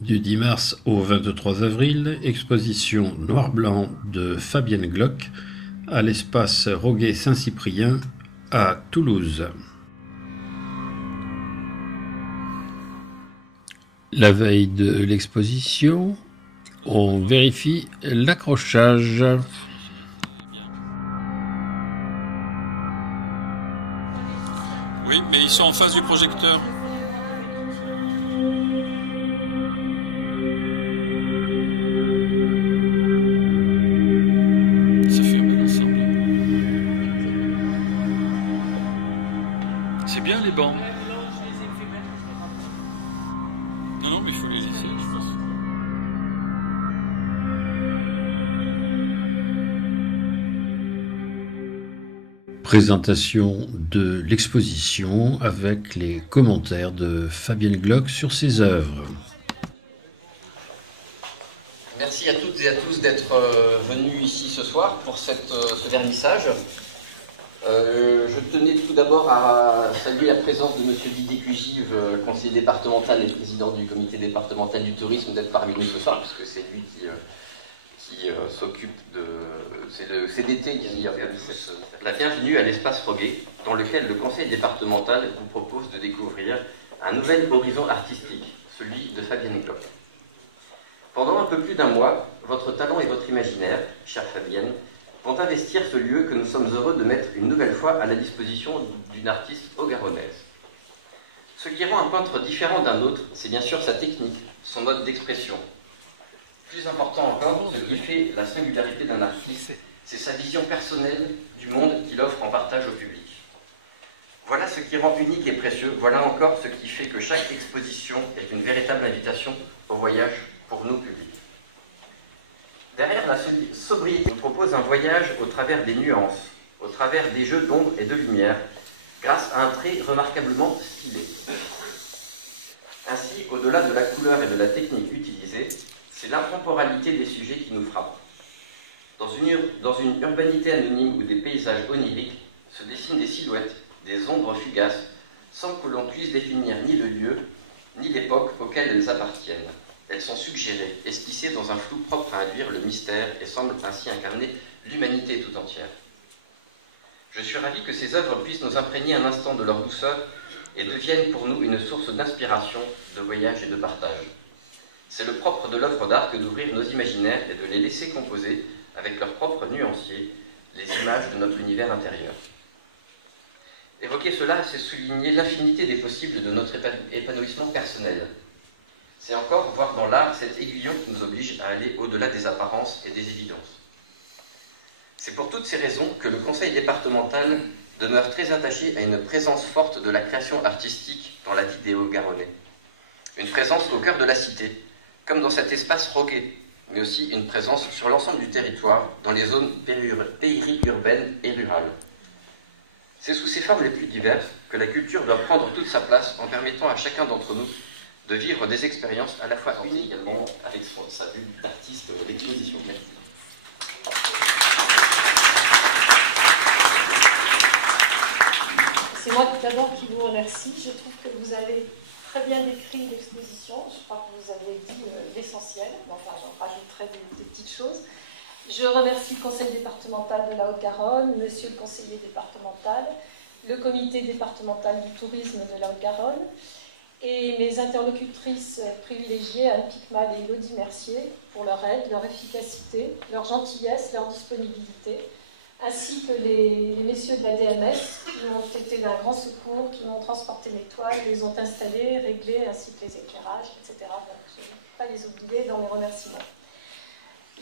Du 10 mars au 23 avril, exposition noir-blanc de Fabienne Glock à l'espace Roguet-Saint-Cyprien à Toulouse. La veille de l'exposition, on vérifie l'accrochage. Oui, mais ils sont en face du projecteur. C'est fermé l'ensemble. C'est bien les bancs. Non, non, mais il faut les laisser, je pense. Présentation de l'exposition avec les commentaires de Fabienne Glock sur ses œuvres. Merci à toutes et à tous d'être venus ici ce soir pour ce vernissage. Je tenais tout d'abord à saluer la présence de M. Didier Cugive, conseiller départemental et président du comité départemental du tourisme, d'être parmi nous ce soir, puisque c'est lui qui s'occupe de... C'est le CDT qui organise la bienvenue à l'espace Roguet, dans lequel le conseil départemental vous propose de découvrir un nouvel horizon artistique, celui de Fabienne Glock. Pendant un peu plus d'un mois, votre talent et votre imaginaire, chère Fabienne, vont investir ce lieu que nous sommes heureux de mettre une nouvelle fois à la disposition d'une artiste haut-garonnaise. Ce qui rend un peintre différent d'un autre, c'est bien sûr sa technique, son mode d'expression. Plus important encore, ce qui fait la singularité d'un artiste, c'est sa vision personnelle du monde qu'il offre en partage au public. Voilà ce qui rend unique et précieux, voilà encore ce qui fait que chaque exposition est une véritable invitation au voyage pour nos publics. Derrière la sobriété, nous propose un voyage au travers des nuances, au travers des jeux d'ombre et de lumière, grâce à un trait remarquablement stylé. Ainsi, au-delà de la couleur et de la technique utilisée, c'est l'intemporalité des sujets qui nous frappe. Dans une urbanité anonyme où des paysages oniriques se dessinent des silhouettes, des ombres fugaces, sans que l'on puisse définir ni le lieu, ni l'époque auquel elles appartiennent. Elles sont suggérées, esquissées dans un flou propre à induire le mystère et semblent ainsi incarner l'humanité tout entière. Je suis ravi que ces œuvres puissent nous imprégner un instant de leur douceur et deviennent pour nous une source d'inspiration, de voyage et de partage. C'est le propre de l'œuvre d'art que d'ouvrir nos imaginaires et de les laisser composer, avec leurs propres nuanciers, les images de notre univers intérieur. Évoquer cela, c'est souligner l'infinité des possibles de notre épanouissement personnel. C'est encore voir dans l'art cet aiguillon qui nous oblige à aller au-delà des apparences et des évidences. C'est pour toutes ces raisons que le conseil départemental demeure très attaché à une présence forte de la création artistique dans la vie des Hauts-Garonnais. Une présence au cœur de la cité, comme dans cet espace Roguet, mais aussi une présence sur l'ensemble du territoire, dans les zones périurbaines et rurales. C'est sous ses formes les plus diverses que la culture doit prendre toute sa place en permettant à chacun d'entre nous de vivre des expériences à la fois uniques également avec sa vue d'artiste l'exposition. Merci. C'est moi tout d'abord qui vous remercie. Je trouve que vous avez très bien décrit l'exposition. Je crois que vous avez dit l'essentiel. Enfin, j'en rajouterai des petites choses. Je remercie le conseil départemental de la Haute-Garonne, monsieur le conseiller départemental, le comité départemental du tourisme de la Haute-Garonne et mes interlocutrices privilégiées, Anne Picmal et Elodie Mercier, pour leur aide, leur efficacité, leur gentillesse, leur disponibilité, ainsi que les messieurs de la DMS qui m'ont été d'un grand secours, qui m'ont transporté mes toiles, les ont installées, réglées, ainsi que les éclairages, etc. Donc, je ne peux pas les oublier dans mes remerciements.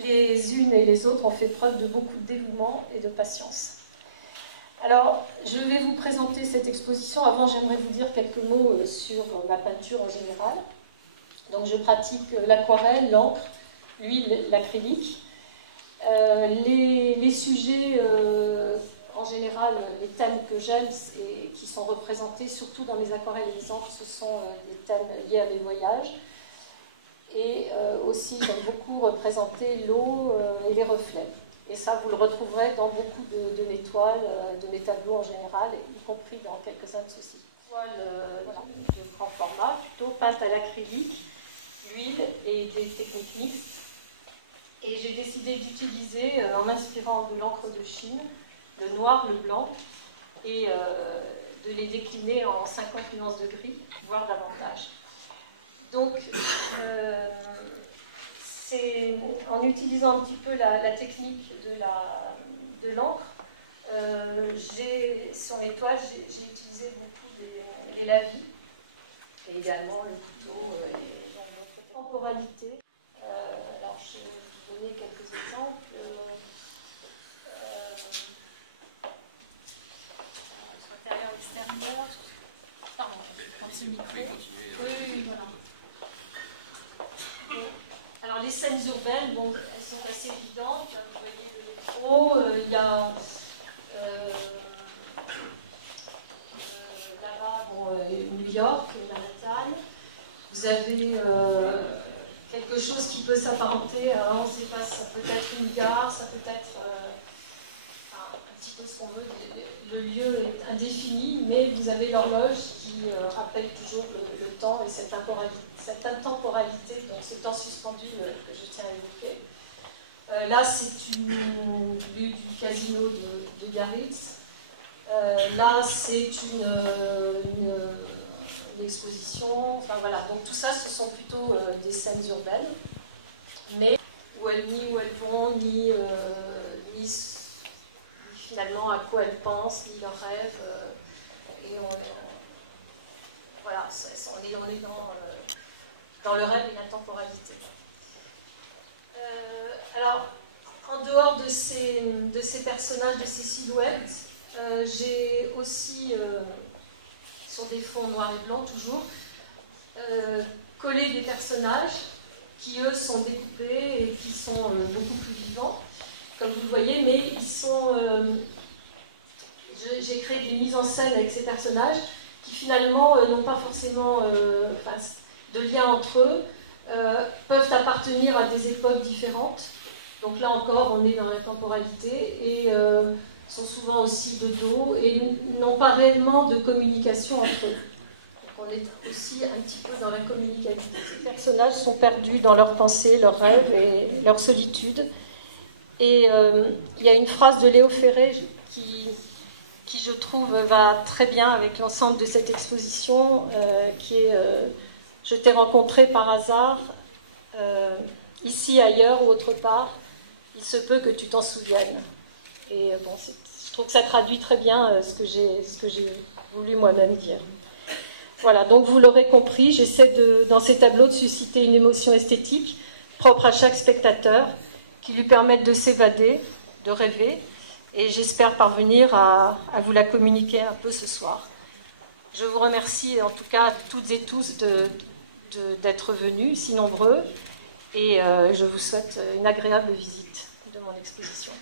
Les unes et les autres ont fait preuve de beaucoup de dévouement et de patience. Alors, je vais vous présenter cette exposition. Avant, j'aimerais vous dire quelques mots sur ma peinture en général. Donc, je pratique l'aquarelle, l'encre, l'huile, l'acrylique. Les sujets, en général, les thèmes que j'aime et qui sont représentés, surtout dans les aquarelles et les encres, ce sont des thèmes liés à mes voyages. Et aussi, j'aime beaucoup représenter l'eau et les reflets. Et ça, vous le retrouverez dans beaucoup de mes toiles, de mes tableaux en général, y compris dans quelques-uns de ceux-ci. Toile voilà, de grand format, plutôt peinte à l'acrylique, l'huile et des techniques mixtes. Et j'ai décidé d'utiliser, en m'inspirant de l'encre de Chine, le noir, le blanc, et de les décliner en 50 nuances de gris, voire davantage. Donc, c'est en utilisant un petit peu la technique de l'encre, sur les toiles, j'ai utilisé beaucoup les lavis, et également le couteau et la temporalité. Alors, je vais vous donner quelques exemples. Intérieur, extérieur. Pardon, je prends ce micro. Oui, voilà. Bon. Alors, les scènes urbaines, bon, elles sont assez évidentes. Vous voyez le métro, il y a là-bas, bon, New York, Manhattan. Vous avez quelque chose qui peut s'apparenter à, on ne sait pas, ça peut être une gare, ça peut être un petit peu ce qu'on veut. Le lieu est indéfini, mais vous avez l'horloge qui rappelle toujours le temps et cette intemporalité, donc ce temps suspendu que je tiens à évoquer. Là, c'est une vue du casino de Biarritz. Là, c'est une exposition. Enfin voilà, donc tout ça, ce sont plutôt des scènes urbaines, mais où elles vont, ni finalement à quoi elles pensent, ni leurs rêves. Et voilà, on est dans le rêve et la temporalité. Alors, en dehors de ces personnages, de ces silhouettes, j'ai aussi, sur des fonds noirs et blancs toujours, collé des personnages qui, eux, sont découpés et qui sont beaucoup plus vivants, comme vous le voyez, mais ils sont... j'ai créé des mises en scène avec ces personnages qui, finalement, n'ont pas forcément de lien entre eux, peuvent appartenir à des époques différentes. Donc là encore, on est dans la temporalité et sont souvent aussi de dos et n'ont pas réellement de communication entre eux. Donc on est aussi un petit peu dans la communication. Ces personnages sont perdus dans leurs pensées, leurs rêves et leur solitude. Et il y a une phrase de Léo Ferré qui, je trouve, va très bien avec l'ensemble de cette exposition, qui est « Je t'ai rencontré par hasard, ici, ailleurs ou autre part, il se peut que tu t'en souviennes. » Et bon, je trouve que ça traduit très bien ce que j'ai voulu moi-même dire. Voilà, donc vous l'aurez compris, j'essaie dans ces tableaux de susciter une émotion esthétique propre à chaque spectateur, qui lui permette de s'évader, de rêver, et j'espère parvenir à vous la communiquer un peu ce soir. Je vous remercie en tout cas toutes et tous d'être venus, si nombreux, et je vous souhaite une agréable visite de mon exposition.